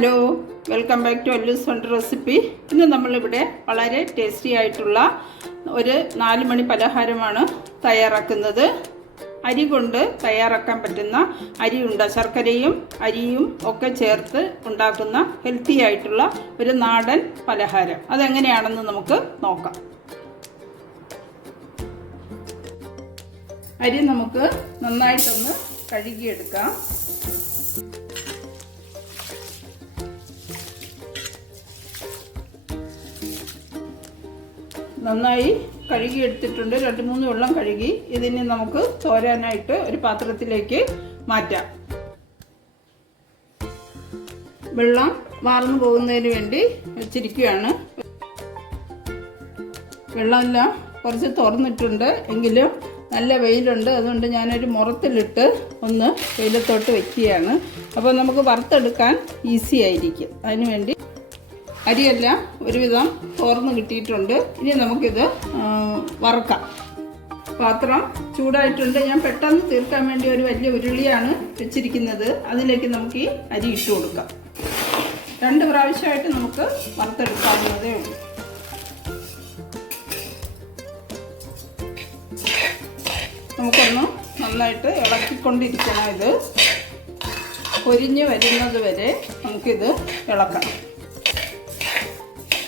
Hello welcome back to Allus fund recipe ഇന്ന് നമ്മളിവിടെ വളരെ ടേസ്റ്റി ആയിട്ടുള്ള ഒരു നാല് മണി പലഹാരമാണ് തയ്യാറാക്കുന്നത്. അരി കൊണ്ട് തയ്യാറാക്കാൻ പറ്റുന്ന അരി ഉണ്ട ശർക്കരയും അരിയും ഒക്കെ ചേർത്ത് ഉണ്ടാക്കുന്ന ഹെൽത്തി ആയിട്ടുള്ള ഒരു നാടൻ പലഹാരം. അതെങ്ങനെയാണെന്ന് നമുക്ക് നോക്കാം. അരി നമുക്ക് നന്നായിട്ടൊന്ന് കഴുകിയെടുക്കാം. നന്നായി കഴുകി എടുത്തിട്ടുണ്ട് രണ്ട് മൂന്ന് വെള്ളം കഴുകി. ഇതിനെ നമുക്ക് തോരാനായിട്ട് ഒരു പാത്രത്തിലേക്ക് മാറ്റാം. വെള്ളം വാർന്നു പോകുന്നതിന് വേണ്ടി വെച്ചിരിക്കുകയാണ്. വെള്ളമെല്ലാം കുറച്ച് തുറന്നിട്ടുണ്ട്. എങ്കിലും നല്ല വെയിലുണ്ട്. അതുകൊണ്ട് ഞാനൊരു മുറത്തിലിട്ട് ഒന്ന് വെയിലത്തോട്ട് വെക്കുകയാണ്. അപ്പോൾ നമുക്ക് വറുത്തെടുക്കാൻ ഈസി ആയിരിക്കും. അതിന് വേണ്ടി അരിയെല്ലാം ഒരുവിധം തോർന്ന് കിട്ടിയിട്ടുണ്ട്. ഇനി നമുക്കിത് വറുക്കാം. പാത്രം ചൂടായിട്ടുണ്ട്. ഞാൻ പെട്ടെന്ന് തീർക്കാൻ വേണ്ടി ഒരു വലിയ ഉരുളിയാണ് വെച്ചിരിക്കുന്നത്. അതിലേക്ക് നമുക്ക് ഈ അരി ഇട്ട് കൊടുക്കാം. രണ്ട് പ്രാവശ്യമായിട്ട് നമുക്ക് വറുത്തെടുക്കാവുന്നതേ ഉള്ളൂ. നമുക്കൊന്ന് നന്നായിട്ട് ഇളക്കിക്കൊണ്ടിരിക്കണം ഇത്. പൊരിഞ്ഞ് വരുന്നത് വരെ നമുക്കിത് ഇളക്കണം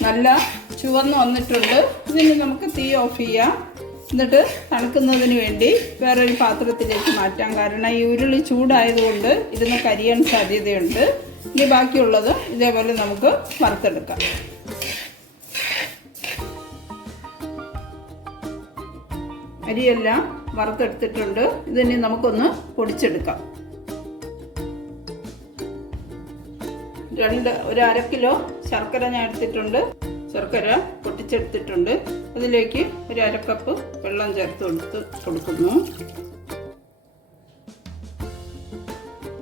നല്ല ചുവന്ന് വന്നിട്ടുണ്ട്. ഇതിന് നമുക്ക് തീ ഓഫ് ചെയ്യാം. എന്നിട്ട് തണുക്കുന്നതിന് വേണ്ടി വേറൊരു പാത്രത്തിലേക്ക് മാറ്റാം. കാരണം ഈ ഉരുളി ചൂടായതുകൊണ്ട് ഇതിന് കരിയാൻ സാധ്യതയുണ്ട്. ഇനി ബാക്കിയുള്ളത് ഇതേപോലെ നമുക്ക് വറുത്തെടുക്കാം. അരിയെല്ലാം വറുത്തെടുത്തിട്ടുണ്ട്. ഇതിനി നമുക്കൊന്ന് പൊടിച്ചെടുക്കാം. രണ്ട് ഒരു അര കിലോ ശർക്കര ഞാൻ എടുത്തിട്ടുണ്ട്. ശർക്കര പൊട്ടിച്ചെടുത്തിട്ടുണ്ട്. അതിലേക്ക് ഒരു അര കപ്പ് വെള്ളം ചേർത്ത് കൊടുത്ത് കൊടുക്കുന്നു.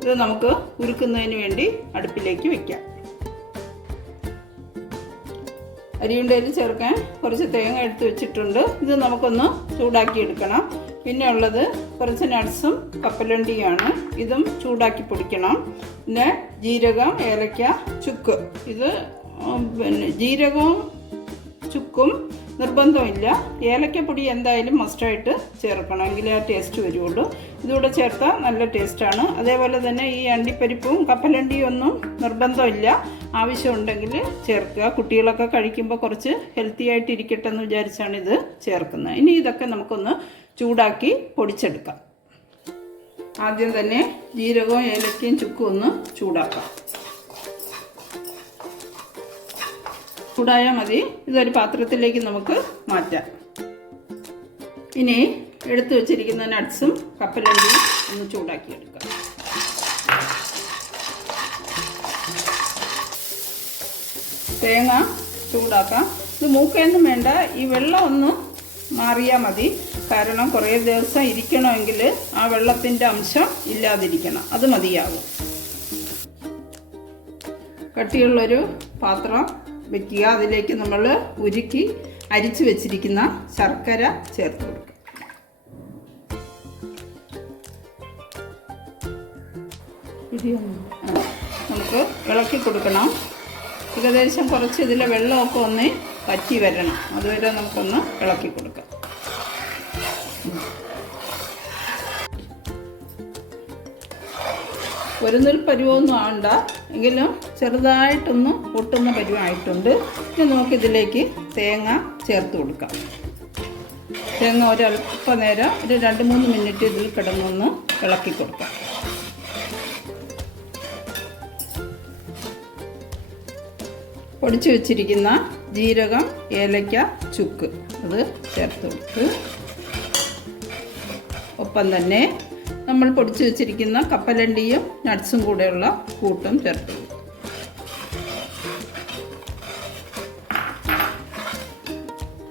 ഇത് നമുക്ക് ഉരുക്കുന്നതിന് വേണ്ടി അടുപ്പിലേക്ക് വെക്കാം. അരിയുണ്ടയിൽ ചേർക്കാൻ കുറച്ച് തേങ്ങ എടുത്ത് വെച്ചിട്ടുണ്ട്. ഇത് നമുക്കൊന്ന് ചൂടാക്കി എടുക്കണം പിന്നെ ഉള്ളത് കുറച്ച് നട്ട്സും കപ്പലണ്ടിയാണ്. ഇതും ചൂടാക്കി പൊടിക്കണം. പിന്നെ ജീരകം ഏലക്ക ചുക്ക്. ഇത് പിന്നെ ജീരകവും ചുക്കും നിർബന്ധമില്ല. ഏലക്കപ്പൊടി എന്തായാലും മസ്റ്റായിട്ട് ചേർക്കണം. എങ്കിലേ ആ ടേസ്റ്റ് വരുള്ളൂ ഇതുകൂടെ ചേർത്താൽ നല്ല ടേസ്റ്റാണ് അതേപോലെ തന്നെ ഈ അണ്ടിപ്പരിപ്പും കപ്പലണ്ടിയും ഒന്നും നിർബന്ധമില്ല. ആവശ്യമുണ്ടെങ്കിൽ ചേർക്കുക. കുട്ടികളൊക്കെ കഴിക്കുമ്പോൾ കുറച്ച് ഹെൽത്തി ആയിട്ട് ഇരിക്കട്ടെ എന്ന് വിചാരിച്ചാണ് ഇത് ചേർക്കുന്നത്. ഇനി ഇതൊക്കെ നമുക്കൊന്ന് ചൂടാക്കി പൊടിച്ചെടുക്കാം. ആദ്യം തന്നെ ജീരകവും ഏലക്കയും ചുക്കും ഒന്ന് ചൂടാക്കാം. ചൂടായാൽ മതി. ഇതൊരു പാത്രത്തിലേക്ക് നമുക്ക് മാറ്റാം. ഇനി എടുത്തു വച്ചിരിക്കുന്ന നട്ട്സും കപ്പലണ്ടിയും ഒന്ന് ചൂടാക്കി എടുക്കാം തേങ്ങ ചൂടാക്കാം. ഇത് മൂക്കയൊന്നും വേണ്ട. ഈ വെള്ളം ഒന്ന് മാറിയാൽ മതി. കാരണം കുറേ ദിവസം ഇരിക്കണമെങ്കിൽ ആ വെള്ളത്തിന്റെ അംശം ഇല്ലാതിരിക്കണം. അത് മതിയാകും കട്ടിയുള്ളൊരു പാത്രം വെക്കുക. അതിലേക്ക് നമ്മൾ ഉരുക്കി അരിച്ചു വെച്ചിരിക്കുന്ന ശർക്കര ചേർത്ത് കൊടുക്കുക. നമുക്ക് ഇളക്കി കൊടുക്കണം. ഏകദേശം കുറച്ച് ഇതിലെ വെള്ളമൊക്കെ ഒന്ന് പറ്റി വരണം. അതുവരെ നമുക്കൊന്ന് ഇളക്കി കൊടുക്കാം. ഒരുന്നൊരു പരുവമൊന്നും ആവണ്ട. എങ്കിലും ചെറുതായിട്ടൊന്ന് പൊട്ടുന്ന പരുവമായിട്ടുണ്ട് ഇനി നമുക്കിതിലേക്ക് തേങ്ങ ചേർത്ത് കൊടുക്കാം. തേങ്ങ ഒരല്പ നേരം ഒരു രണ്ട് മൂന്ന് മിനിറ്റ് ഇതിൽ കിടന്നൊന്ന് ഇളക്കി കൊടുക്കാം. പൊടിച്ചു വെച്ചിരിക്കുന്ന ജീരകം ഏലക്ക ചുക്ക്. അത് ചേർത്ത് കൊടുത്ത് ഒപ്പം തന്നെ നമ്മൾ പൊടിച്ചു വെച്ചിരിക്കുന്ന കപ്പലണ്ടിയും നട്ട്സും കൂടെയുള്ള കൂട്ടും ചേർത്ത്.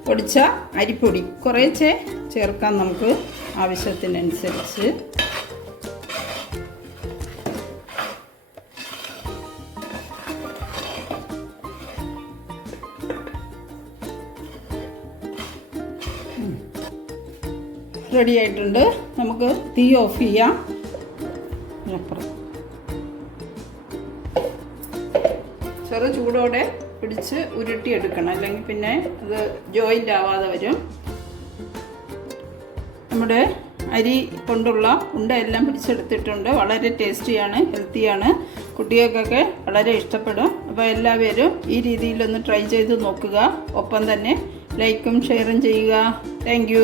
പൊടിച്ച അരിപ്പൊടി കുറേച്ചേ ചേർക്കാൻ നമുക്ക് ആവശ്യത്തിനനുസരിച്ച് റെഡി ആയിട്ടുണ്ട് നമുക്ക് തീ ഓഫ് ചെയ്യാം. ചെറു ചൂടോടെ പിടിച്ച് ഉരുട്ടിയെടുക്കണം. അല്ലെങ്കിൽ പിന്നെ അത് ജോയിന്റ് ആവാതെ വരും. നമ്മുടെ അരി കൊണ്ടുള്ള ഉണ്ട എല്ലാം പിടിച്ചെടുത്തിട്ടുണ്ട്. വളരെ ടേസ്റ്റിയാണ് ഹെൽത്തിയാണ്. കുട്ടികൾക്കൊക്കെ വളരെ ഇഷ്ടപ്പെടും. അപ്പോൾ എല്ലാവരും ഈ രീതിയിലൊന്ന് ട്രൈ ചെയ്ത് നോക്കുക. ഒപ്പം തന്നെ ലൈക്കും ഷെയറും ചെയ്യുക. താങ്ക്